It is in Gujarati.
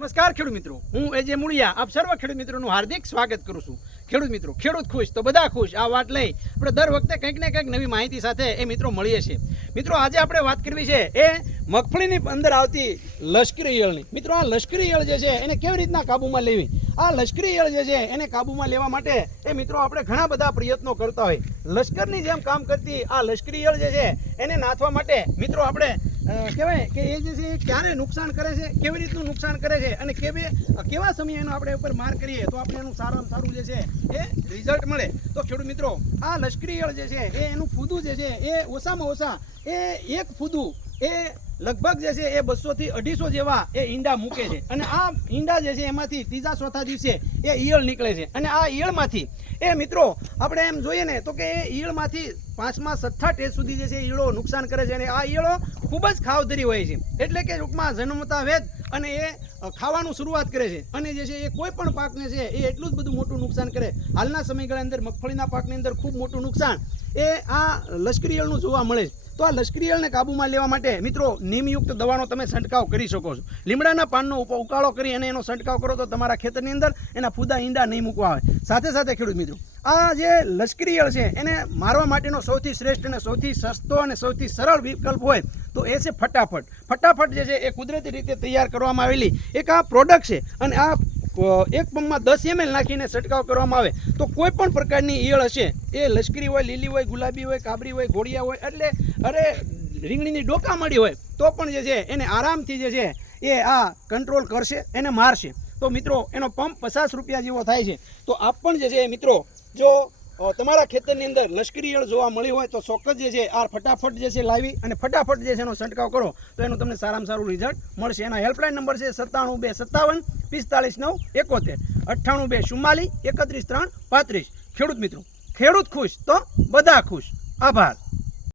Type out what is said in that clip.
નમસ્કાર ખેડૂત મિત્રો. હું એજે મુળિયા, આપ સર્વ ખેડૂત મિત્રોનું હાર્દિક સ્વાગત કરું છું. ખેડૂત મિત્રો, ખેડૂત ખુશ તો બધા ખુશ, આ વાત લઈ આપણે દર વખતે કંઈક ને કંઈક નવી માહિતી સાથે એ મિત્રો મળીએ છીએ. મિત્રો, આજે આપણે વાત કરવી છે એ મગફળીની અંદર આવતી લશ્કરી ઈયળની. મિત્રો, આ લશ્કરી ઈયળ જે છે એને કેવી રીતના કાબૂમાં લેવી? આ લશ્કરી ઈયળ જે છે એને કાબૂમાં લેવા માટે એ મિત્રો આપણે ઘણા બધા પ્રયત્નો કરતા હોય. લશ્કરની જેમ કામ કરતી આ લશ્કરી ઈયળ જે છે એને નાથવા માટે મિત્રો આપણે કહેવાય કે એ જે છે એ ક્યારે નુકસાન કરે છે, કેવી રીતનું નુકસાન કરે છે અને કેવી કેવા સમયે એનો આપણે ઉપર માર કરીએ તો આપણે એનું સારામાં સારું જે છે એ રિઝલ્ટ મળે. તો ખેડૂત મિત્રો, આ લશ્કરી જે છે એ એનું ફૂદું જે છે એ ઓછામાં ઓછા એ એક ફૂદું એ લગભગ જે છે એ બસો થી અઢીસો જેવા એ ઈંડા મૂકે છે. અને આ ઈંડા જે છે એમાંથી ત્રીજા ચોથા દિવસે એ ઈયળ નીકળે છે. અને આ ઈયળમાંથી એ મિત્રો, આપણે એમ જોઈએ ને, તો કે એ ઈયળમાંથી પાંચમા છઠ્ઠા ટેસ્ટ સુધી જે છે એ ઈયળો નુકસાન કરે છે અને આ ઈયળો ખૂબ જ ખાવધરી હોય છે. એટલે કે ટૂંકમાં જન્મતા વેદ અને એ ખાવાનું શરૂઆત કરે છે. અને જે છે એ કોઈ પણ પાકને છે એ એટલું જ બધું મોટું નુકસાન કરે. હાલના સમયગાળા અંદર મગફળીના પાકની અંદર ખૂબ મોટું નુકસાન. એ આ લશ્કરી ઈયળનું જોવા મળે છે. તો આ લશ્કરી ઈયળને કાબૂમાં લેવા માટે, મિત્રો, નિમયુક્ત દવાનો તમે છંટકાવ કરી શકો છો. લીમડાના પાનનો ઉકાળો કરી અને એનો છંટકાવ કરો તો તમારા ખેતરની અંદર એના ફૂદા ઈંડા નહીં મૂકવા આવે. સાથે સાથે ખેડૂત મિત્રો, આ જે લશ્કરી ઈયળ છે, એને મારવા માટેનો સૌથી શ્રેષ્ઠ અને સૌથી સસ્તો અને સૌથી સરળ વિકલ્પ હોય તો એ છે ફટાફટ. ફટાફટ જે છે એ કુદરતી રીતે તૈયાર કરવામાં આવેલી. એક આ પ્રોડક્ટ છે અને આ એક પંપમાં દસ એમએલ નાખીને છંટકાવ કરવામાં આવે. તો કોઈ પણ પ્રકારની ઈયળ હશે, એ લશ્કરી હોય, લીલી હોય, ગુલાબી હોય, કાબરી હોય ઘોડિયા હોય, એટલે અરે રીંગણીની ડોકા મળી હોય, તો પણ જે છે એને આરામથી જે છે એ આ કંટ્રોલ કરશે, એને મારશે. તો મિત્રો, એનો પંપ પચાસ રૂપિયા જેવો થાય છે. તો આપ પણ જે છે મિત્રો, જો તમારા ખેતરની અંદર લશ્કરી ઈયળ જોવા મળી હોય તો ચોક્કસ જે છે આ ફટાફટ જે છે લાવી અને ફટાફટ જે છે એનો છંટકાવ કરો. તો એનું તમને સારામાં સારું રિઝલ્ટ મળશે. એના હેલ્પલાઇન નંબર છે સત્તાણું બે સત્તાવન પિસ્તાલીસ નવ, એકોતેર. અઠ્ઠાણું બે ચુમ્માલીસ, એકત્રીસ ત્રણ, પાંત્રીસ. ખેડૂત મિત્રો, ખેડૂત ખુશ તો બધા ખુશ. આભાર.